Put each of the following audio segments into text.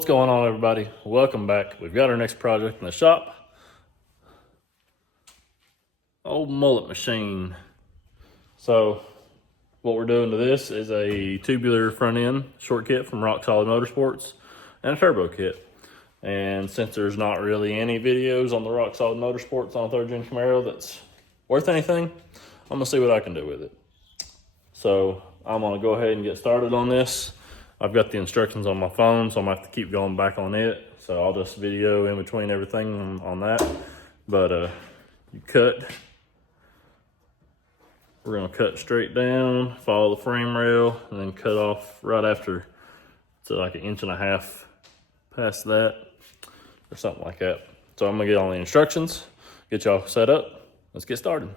What's going on, everybody? Welcome back. We've got our next project in the shop. Old mullet machine. So what we're doing to this is a tubular front end short kit from Rock Solid Motorsports and a turbo kit. And since there's not really any videos on the Rock Solid Motorsports on a 3rd gen Camaro that's worth anything, I'm gonna see what I can do with it. So I'm gonna go ahead and get started on this. I've got the instructions on my phone, so I'm gonna have to keep going back on it. So I'll just video in between everything on that. But you cut, we're gonna cut straight down, follow the frame rail, and then cut off right after, so like 1.5 inches past that, or something like that. So I'm gonna get all the instructions, get y'all set up. Let's get started.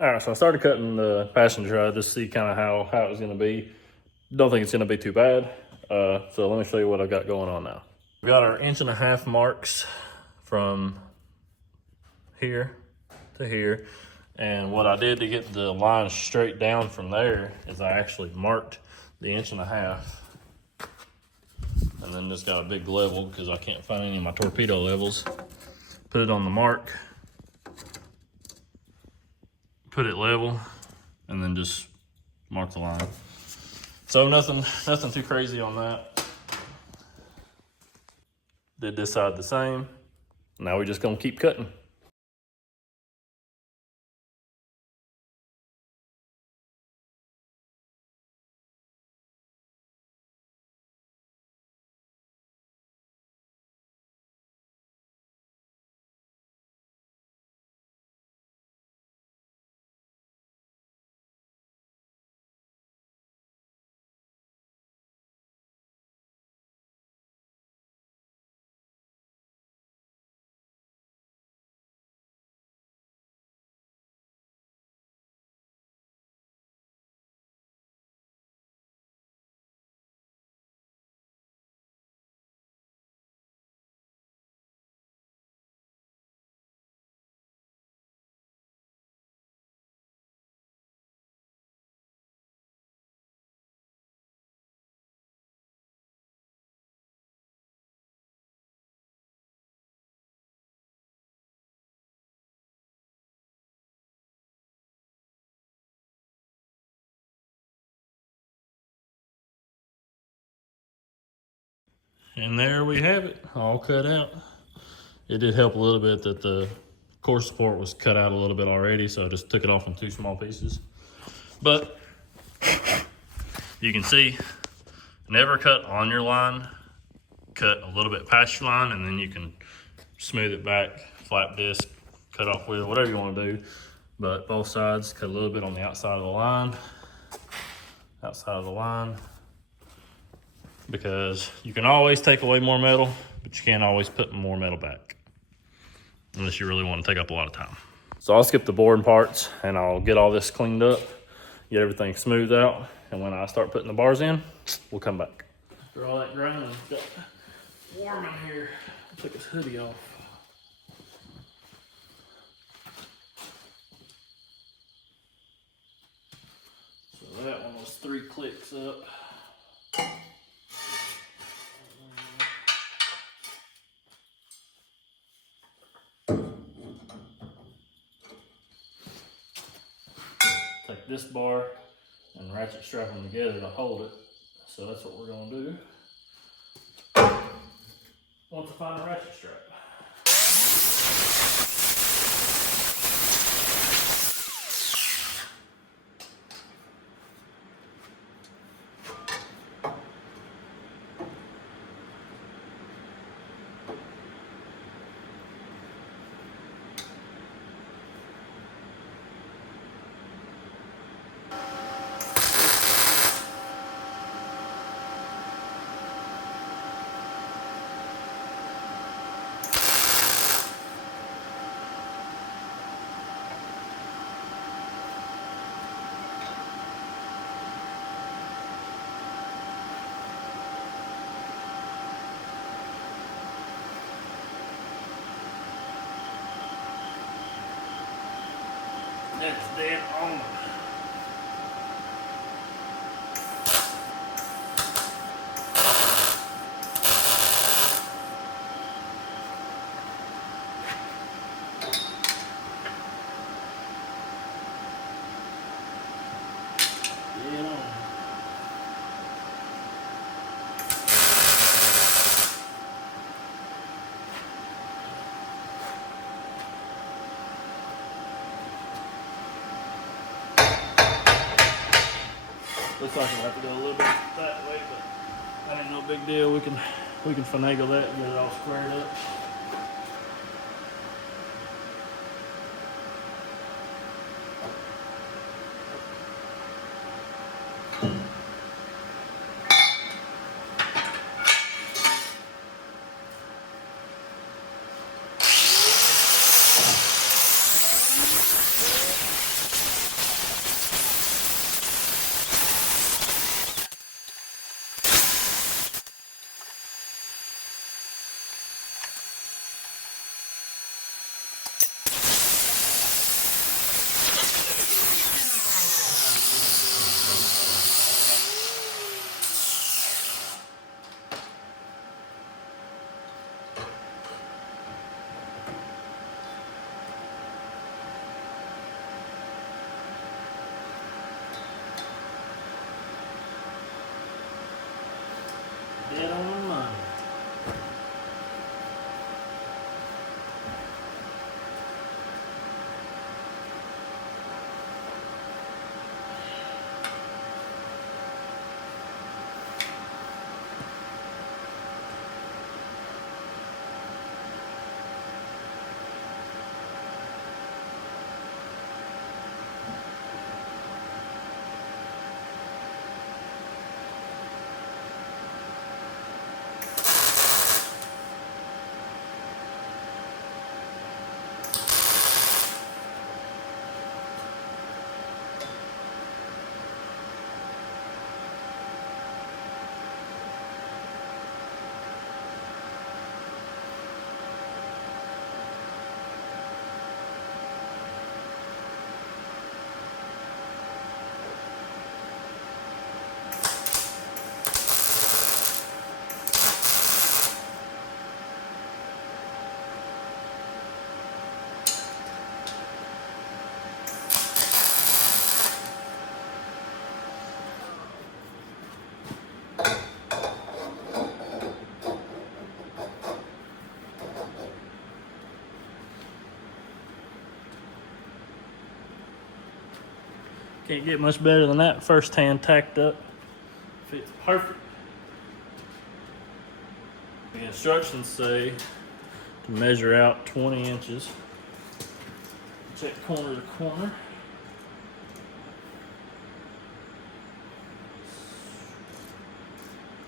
All right, so I started cutting the passenger side just to see kind of how it was gonna be. Don't think it's gonna be too bad. So let me show you what I've got going on now. We got our 1.5 inch marks from here to here. And what I did to get the line straight down from there is I actually marked the 1.5 inches. And then just got a big level because I can't find any of my torpedo levels. Put it on the mark. Put it level, and then just mark the line. So nothing too crazy on that. Did this side the same. Now we're just gonna keep cutting. And there we have it, all cut out. It did help a little bit that the core support was cut out a little bit already, so I just took it off in 2 small pieces. But you can see, never cut on your line, cut a little bit past your line, and then you can smooth it back, flap disc, cut off wheel, whatever you want to do. But both sides, cut a little bit on the outside of the line, because you can always take away more metal, but you can't always put more metal back, unless you really want to take up a lot of time. So I'll skip the boring parts and I'll get all this cleaned up, get everything smoothed out, and when I start putting the bars in, we'll come back. After all that grinding, it's got warm in here. I'll take this hoodie off. So that one was 3 clicks up. Take this bar and ratchet strap them together to hold it. So that's what we're gonna do. Once I find a ratchet strap. Dead on. Dead on. Looks like we'll have to go a little bit that way, but that ain't no big deal. We can finagle that and get it all squared up. Dead on the money. Can't get much better than that. First hand tacked up. Fits perfect. The instructions say to measure out 20 inches. Check corner to corner.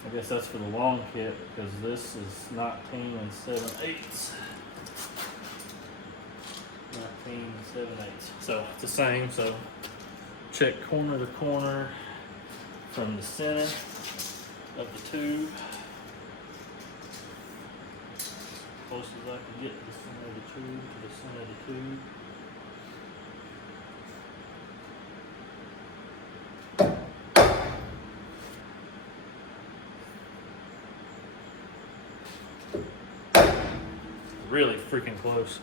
I guess that's for the long kit because this is 19 7/8. 19 7/8. So it's the same. So check corner to corner from the center of the tube. Close as I can get to the center of the tube, to the center of the tube. Really freaking close.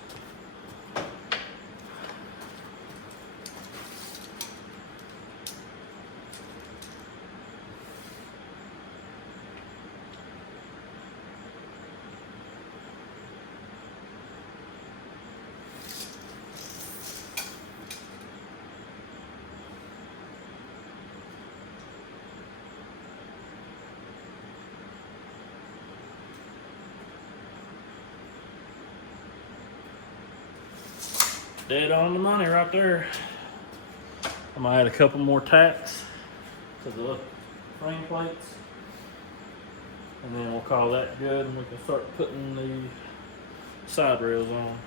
Dead on the money right there. I'm gonna add a couple more tacks to the frame plates, and then we'll call that good, and we can start putting the side rails on.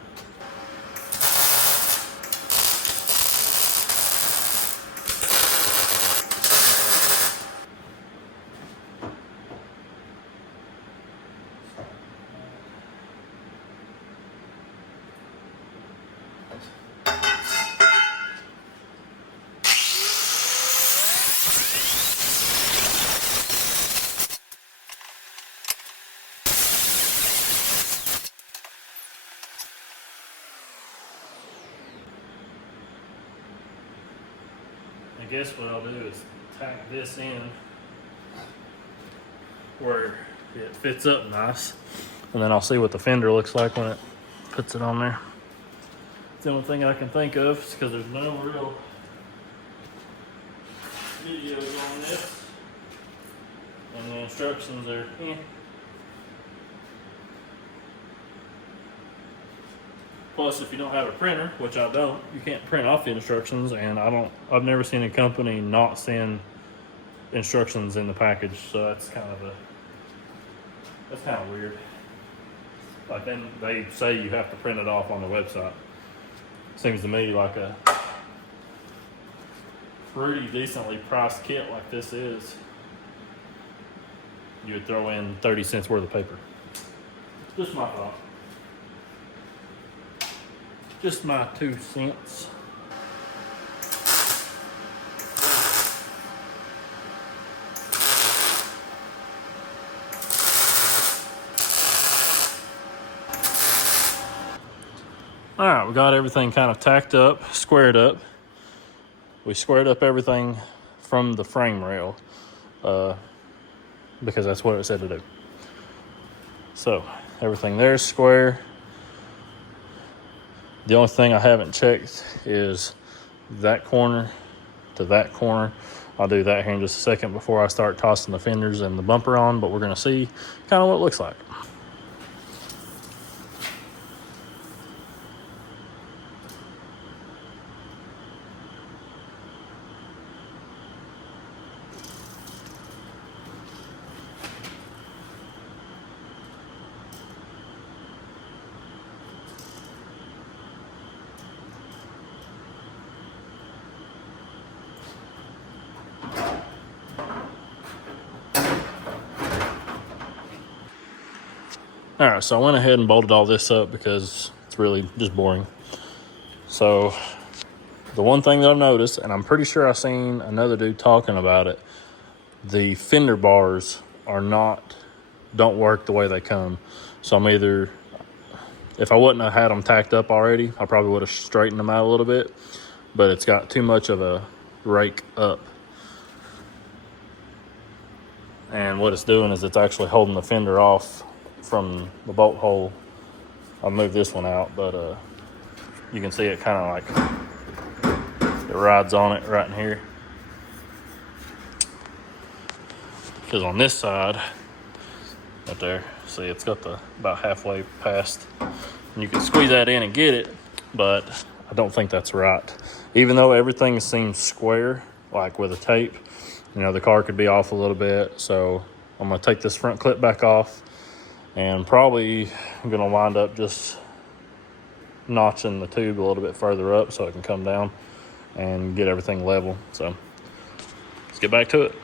I guess what I'll do is tack this in where it fits up nice, and then I'll see what the fender looks like when it puts it on there. It's the only thing I can think of, because there's no real videos on this, and the instructions are Plus, if you don't have a printer, which I don't, you can't print off the instructions, and I've never seen a company not send instructions in the package, so that's kind of weird. Like, then they say you have to print it off on the website. Seems to me like a pretty decently priced kit like this is, you would throw in 30 cents worth of paper. Just my thought. Just my 2 cents. All right, we got everything kind of tacked up, squared up. We squared up everything from the frame rail because that's what it said to do. So everything there is square. The only thing I haven't checked is that corner to that corner. I'll do that here in just a second before I start tossing the fenders and the bumper on, but we're gonna see kind of what it looks like. All right, so I went ahead and bolted all this up because it's really just boring. So the one thing that I've noticed, and I'm pretty sure I've seen another dude talking about it, the fender bars don't work the way they come. So I'm either, if I wouldn't have had them tacked up already, I probably would have straightened them out a little bit, but it's got too much of a rake up. And what it's doing is it's actually holding the fender off from the bolt hole. I'll move this one out, but you can see it kind of like it rides on it right in here. Because on this side, right there, see it's got the about halfway past. And you can squeeze that in and get it, but I don't think that's right. Even though everything seems square, like with a tape, you know, the car could be off a little bit. So I'm gonna take this front clip back off, and probably I'm gonna wind up just notching the tube a little bit further up so it can come down and get everything level. So let's get back to it.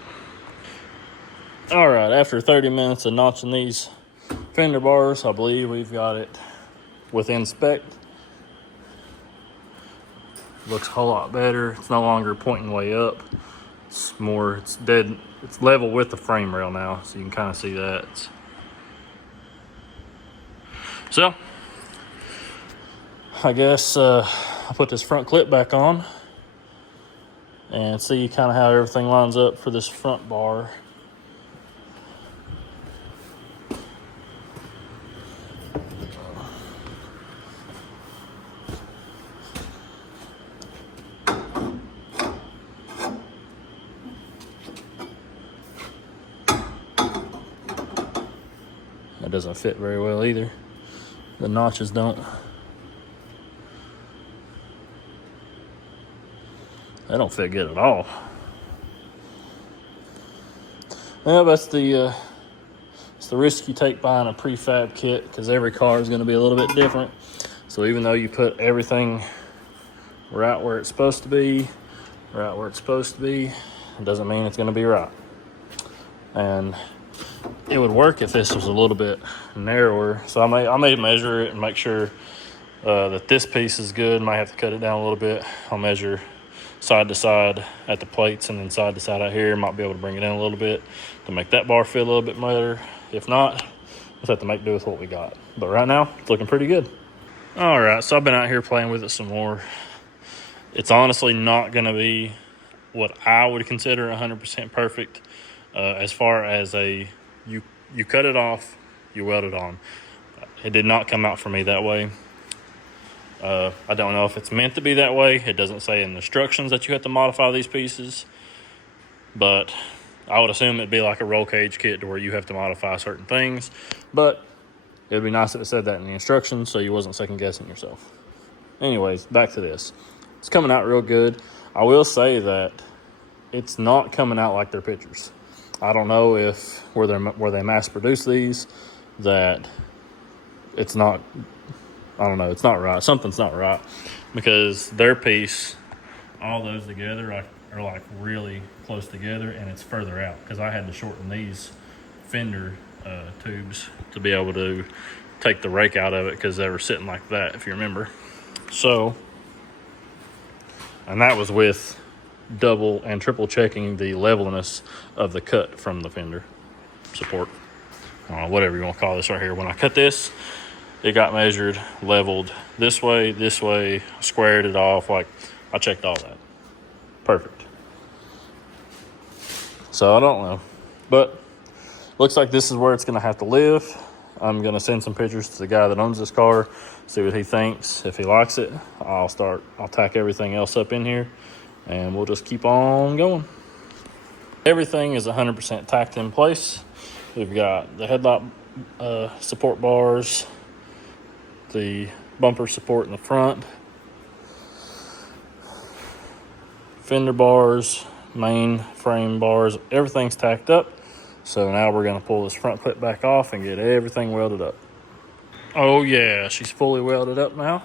All right, after 30 minutes of notching these fender bars, I believe we've got it within spec. Looks a whole lot better. It's no longer pointing way up. It's dead. It's level with the frame rail now, so you can kind of see that. So I guess I'll put this front clip back on and see kind of how everything lines up for this front bar. That doesn't fit very well either. The notches don't. They don't fit good at all. Well, that's the risk you take buying a prefab kit, because every car is going to be a little bit different. So even though you put everything right where it's supposed to be, it doesn't mean it's going to be right. And it would work if this was a little bit narrower. So I may measure it and make sure that this piece is good. Might have to cut it down a little bit. I'll measure side to side at the plates, and then side to side out here. Might be able to bring it in a little bit to make that bar feel a little bit better. If not, we'll have to make do with what we got. But right now, it's looking pretty good. All right, so I've been out here playing with it some more. It's honestly not going to be what I would consider 100% perfect. As far as you cut it off, you weld it on. It did not come out for me that way. I don't know if it's meant to be that way. It doesn't say in the instructions that you have to modify these pieces, but I would assume it'd be like a roll cage kit to where you have to modify certain things. But it'd be nice if it said that in the instructions so you wasn't second guessing yourself. Anyways, back to this. It's coming out real good. I will say that it's not coming out like their pictures. I don't know if where they mass produce these, that it's not, I don't know, it's not right. Something's not right, because their piece, all those together are like really close together, and it's further out because I had to shorten these fender tubes to be able to take the rake out of it, because they were sitting like that, if you remember. So, and that was with double and triple checking the levelness of the cut from the fender support, whatever you want to call this right here. When I cut this, it got measured, leveled this way, squared it off. Like, I checked all that. Perfect. So I don't know, but looks like this is where it's going to have to live. I'm going to send some pictures to the guy that owns this car, see what he thinks. If he likes it, I'll tack everything else up in here, and we'll just keep on going. Everything is 100% tacked in place. We've got the headlight support bars, the bumper support in the front, fender bars, main frame bars, everything's tacked up. So now we're going to pull this front clip back off and get everything welded up. Oh yeah, she's fully welded up now.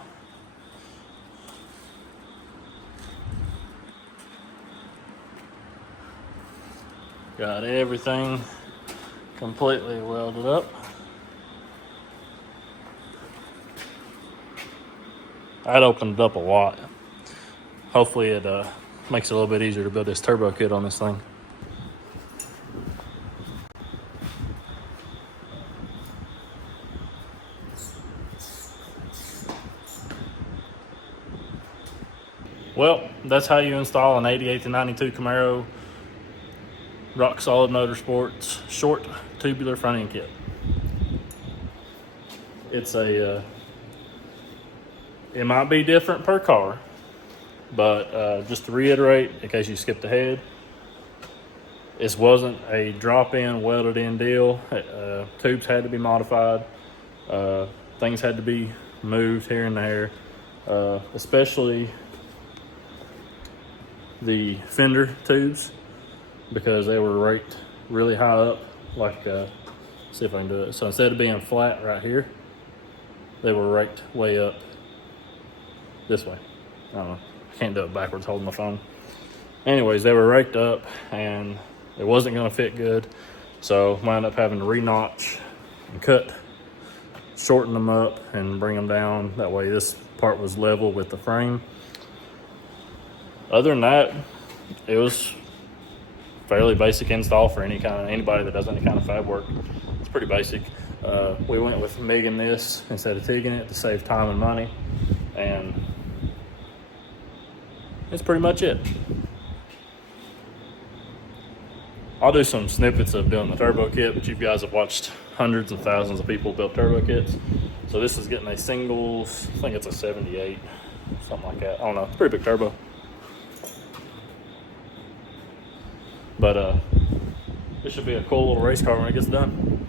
Got everything completely welded up. That opened it up a lot. Hopefully it makes it a little bit easier to build this turbo kit on this thing. Well, that's how you install an 88 to 92 Camaro Rock Solid Motorsports short tubular front end kit. It's it might be different per car, but just to reiterate, in case you skipped ahead, this wasn't a drop-in, welded-in deal. Tubes had to be modified. Things had to be moved here and there, especially the fender tubes, because they were raked really high up. Like, see if I can do it. So instead of being flat right here, they were raked way up this way. I don't know. I can't do it backwards holding my phone. Anyways, they were raked up and it wasn't going to fit good. So wound up having to re-notch and cut, shorten them up and bring them down. That way this part was level with the frame. Other than that, it was fairly basic install for anybody that does any kind of fab work. It's pretty basic. We went with MIGing this instead of TIGging it to save time and money, and that's pretty much it. I'll do some snippets of building the turbo kit, but you guys have watched hundreds and thousands of people build turbo kits. So this is getting a singles, I think it's a 78, something like that. I don't know, it's a pretty big turbo. But this should be a cool little race car when it gets done.